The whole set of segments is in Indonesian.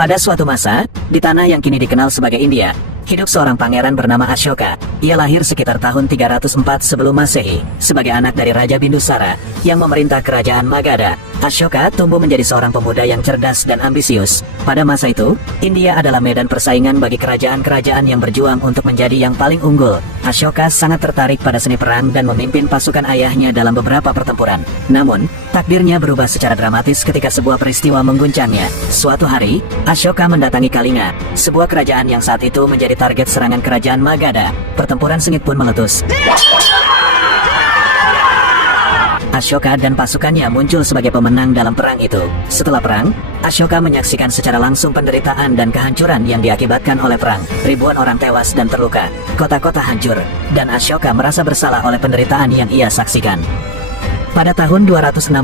Pada suatu masa, di tanah yang kini dikenal sebagai India, hidup seorang pangeran bernama Ashoka. Ia lahir sekitar tahun 304 sebelum Masehi, sebagai anak dari Raja Bindusara, yang memerintah kerajaan Magadha. Ashoka tumbuh menjadi seorang pemuda yang cerdas dan ambisius. Pada masa itu, India adalah medan persaingan bagi kerajaan-kerajaan yang berjuang untuk menjadi yang paling unggul. Ashoka sangat tertarik pada seni perang dan memimpin pasukan ayahnya dalam beberapa pertempuran. Namun, takdirnya berubah secara dramatis ketika sebuah peristiwa mengguncangnya. Suatu hari, Ashoka mendatangi Kalinga, sebuah kerajaan yang saat itu menjadi target serangan kerajaan Magadha. Pertempuran sengit pun meletus. Ashoka dan pasukannya muncul sebagai pemenang dalam perang itu. Setelah perang, Ashoka menyaksikan secara langsung penderitaan dan kehancuran yang diakibatkan oleh perang. Ribuan orang tewas dan terluka, kota-kota hancur, dan Ashoka merasa bersalah oleh penderitaan yang ia saksikan. Pada tahun 269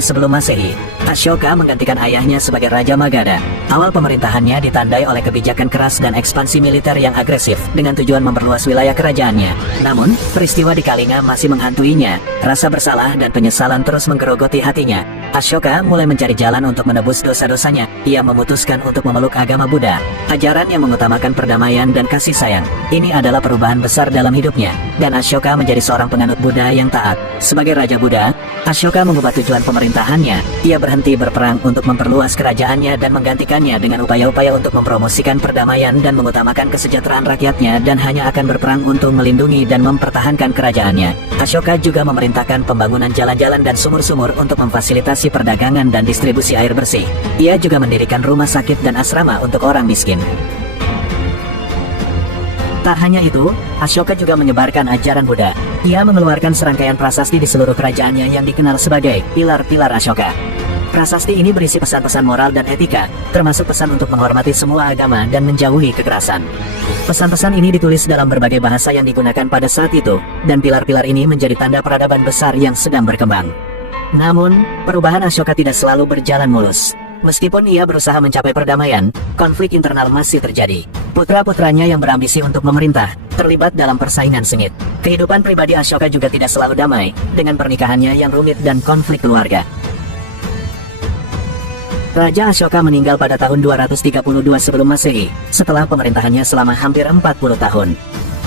sebelum Masehi, Ashoka menggantikan ayahnya sebagai Raja Magadha. Awal pemerintahannya ditandai oleh kebijakan keras dan ekspansi militer yang agresif dengan tujuan memperluas wilayah kerajaannya. Namun, peristiwa di Kalinga masih menghantuinya. Rasa bersalah dan penyesalan terus menggerogoti hatinya. Ashoka mulai mencari jalan untuk menebus dosa-dosanya. Ia memutuskan untuk memeluk agama Buddha, ajaran yang mengutamakan perdamaian dan kasih sayang. Ini adalah perubahan besar dalam hidupnya, dan Ashoka menjadi seorang penganut Buddha yang taat. Sebagai Raja Buddha, Ashoka mengubah tujuan pemerintahannya. Ia berhenti berperang untuk memperluas kerajaannya dan menggantikannya dengan upaya-upaya untuk mempromosikan perdamaian dan mengutamakan kesejahteraan rakyatnya, dan hanya akan berperang untuk melindungi dan mempertahankan kerajaannya. Ashoka juga memerintahkan pembangunan jalan-jalan dan sumur-sumur untuk memfasilitasi perdagangan dan distribusi air bersih. Ia juga mendirikan rumah sakit dan asrama untuk orang miskin. Tak hanya itu, Ashoka juga menyebarkan ajaran Buddha. Ia mengeluarkan serangkaian prasasti di seluruh kerajaannya yang dikenal sebagai pilar-pilar Ashoka. Prasasti ini berisi pesan-pesan moral dan etika, termasuk pesan untuk menghormati semua agama dan menjauhi kekerasan. Pesan-pesan ini ditulis dalam berbagai bahasa yang digunakan pada saat itu, dan pilar-pilar ini menjadi tanda peradaban besar yang sedang berkembang. Namun, perubahan Ashoka tidak selalu berjalan mulus. Meskipun ia berusaha mencapai perdamaian, konflik internal masih terjadi. Putra-putranya yang berambisi untuk memerintah terlibat dalam persaingan sengit. Kehidupan pribadi Ashoka juga tidak selalu damai, dengan pernikahannya yang rumit dan konflik keluarga. Raja Ashoka meninggal pada tahun 232 sebelum Masehi, setelah pemerintahannya selama hampir 40 tahun.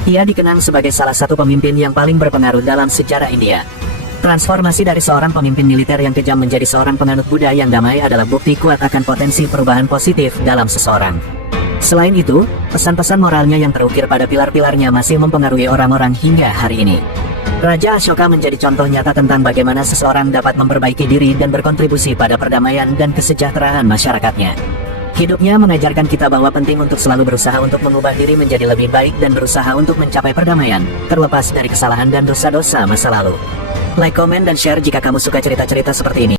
Ia dikenang sebagai salah satu pemimpin yang paling berpengaruh dalam sejarah India. Transformasi dari seorang pemimpin militer yang kejam menjadi seorang penganut Buddha yang damai adalah bukti kuat akan potensi perubahan positif dalam seseorang. Selain itu, pesan-pesan moralnya yang terukir pada pilar-pilarnya masih mempengaruhi orang-orang hingga hari ini. Raja Ashoka menjadi contoh nyata tentang bagaimana seseorang dapat memperbaiki diri dan berkontribusi pada perdamaian dan kesejahteraan masyarakatnya. Hidupnya mengajarkan kita bahwa penting untuk selalu berusaha untuk mengubah diri menjadi lebih baik dan berusaha untuk mencapai perdamaian, terlepas dari kesalahan dan dosa-dosa masa lalu. Like, komen, dan share jika kamu suka cerita-cerita seperti ini.